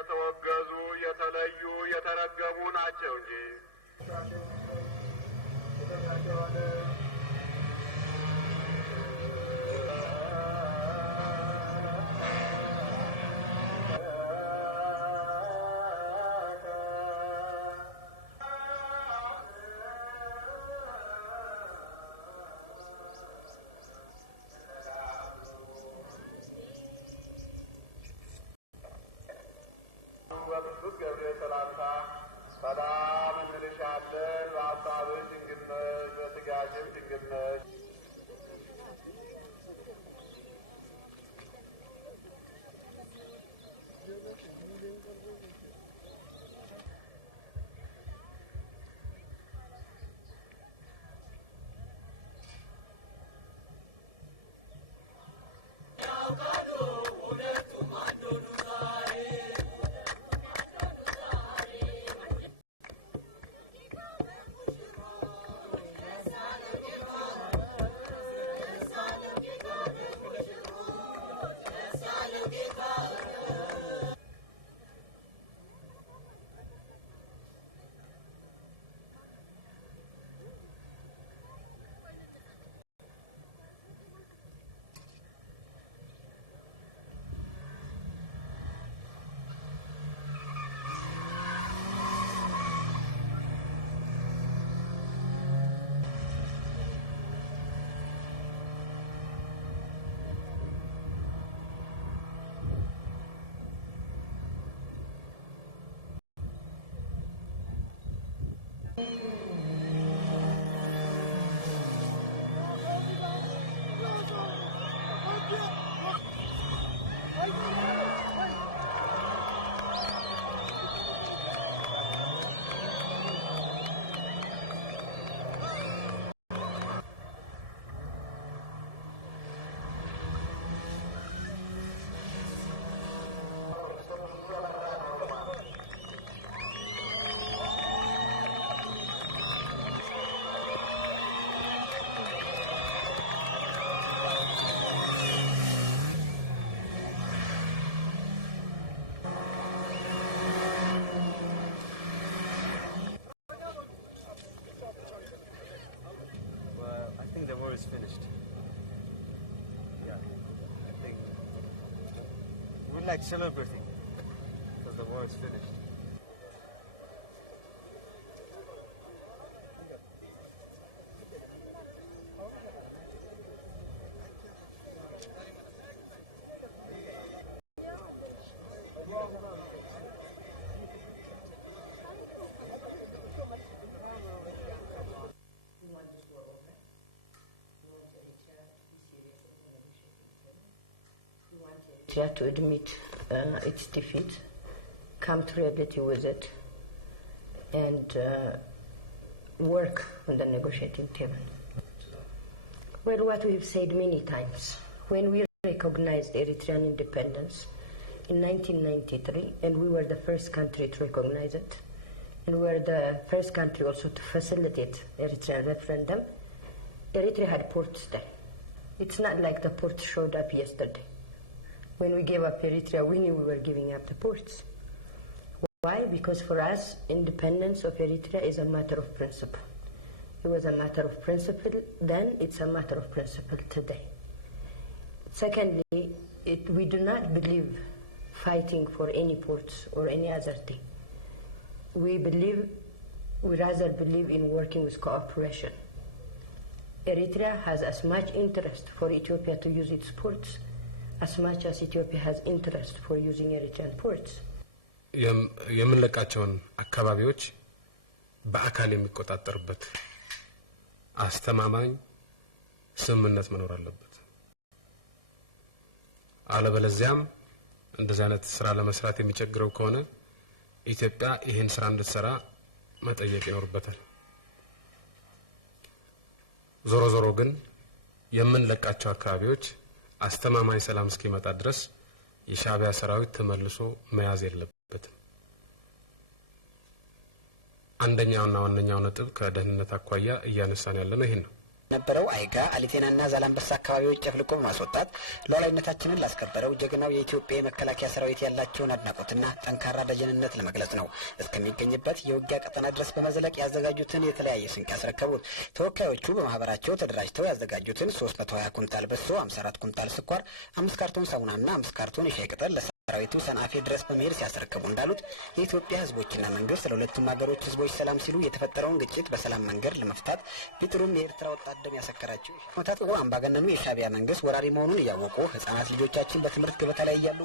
የተወገዙ የተለዩ የተረገሙ ናቸው እንጂ በቅዱስ ገብርኤል ሰላምታ ሰላም እንልሻለን። በሐሳብሽ ድንግል ነሽ፣ በሥጋሽም ድንግል ነሽ። The war is finished. Yeah, I think we're like celebrating because the war is finished. To admit its defeat, come to reality with it, and work on the negotiating table. Well, what we've said many times, when we recognized Eritrean independence in 1993, and we were the first country to recognize it, and we were the first country also to facilitate Eritrean referendum, Eritrea had ports there. It's not like the ports showed up yesterday. When we gave up Eritrea, we knew we were giving up the ports. Why? Because for us, independence of Eritrea is a matter of principle. It was a matter of principle then, it's a matter of principle today. Secondly, we do not believe fighting for any ports or any other thing. We rather believe in working with cooperation. Eritrea has as much interest for Ethiopia to use its ports as much as Ethiopia has interest for using Eritrean ports. የምንለቃቸውን አካባቢዎች በአካል የሚቆጣጠርበት አስተማማኝ ስምምነት መኖር አለበት። አለበለዚያም እንደዚህ አይነት ስራ ለመስራት የሚቸግረው ከሆነ ኢትዮጵያ ይሄን ስራ እንድትሰራ መጠየቅ ይኖርበታል። ዞሮ ዞሮ ግን የምንለቃቸው አካባቢዎች አስተማማኝ ሰላም እስኪመጣ ድረስ የሻዕቢያ ሰራዊት ተመልሶ መያዝ የለበትም። አንደኛውና ዋነኛው ነጥብ ከደህንነት አኳያ እያነሳን ያለነው ይሄን ነው። ነበረው አይጋ አሊቴናና ዛላምበሳ አካባቢዎች ጨፍልቆ በማስወጣት ሉዓላዊነታችንን ላስከበረው ጀግናው የኢትዮጵያ የመከላከያ ሰራዊት ያላቸውን አድናቆትና ጠንካራ ደጀንነት ለመግለጽ ነው እስከሚገኝበት የውጊያ ቀጠና ድረስ በመዝለቅ ያዘጋጁትን የተለያየ ስንቅ ያስረከቡት። ተወካዮቹ በማህበራቸው ተደራጅተው ያዘጋጁትን 320 ኩንታል በሶ፣ 54 ኩንታል ስኳር፣ 5 ካርቶን ሳሙናና 5 ካርቶን የሻይ ቅጠል ሰራዊቱ ሰንአፌ ድረስ በመሄድ ሲያስረክቡ እንዳሉት የኢትዮጵያ ህዝቦችና መንግስት ለሁለቱም ሀገሮች ህዝቦች ሰላም ሲሉ የተፈጠረውን ግጭት በሰላም መንገድ ለመፍታት ቢጥሩም የኤርትራ ወጣት ደም ያሰከራቸው አምባገነኑ የሻዕቢያ መንግስት ወራሪ መሆኑን እያወቁ ህጻናት ልጆቻችን በትምህርት ገበታ ላይ እያሉ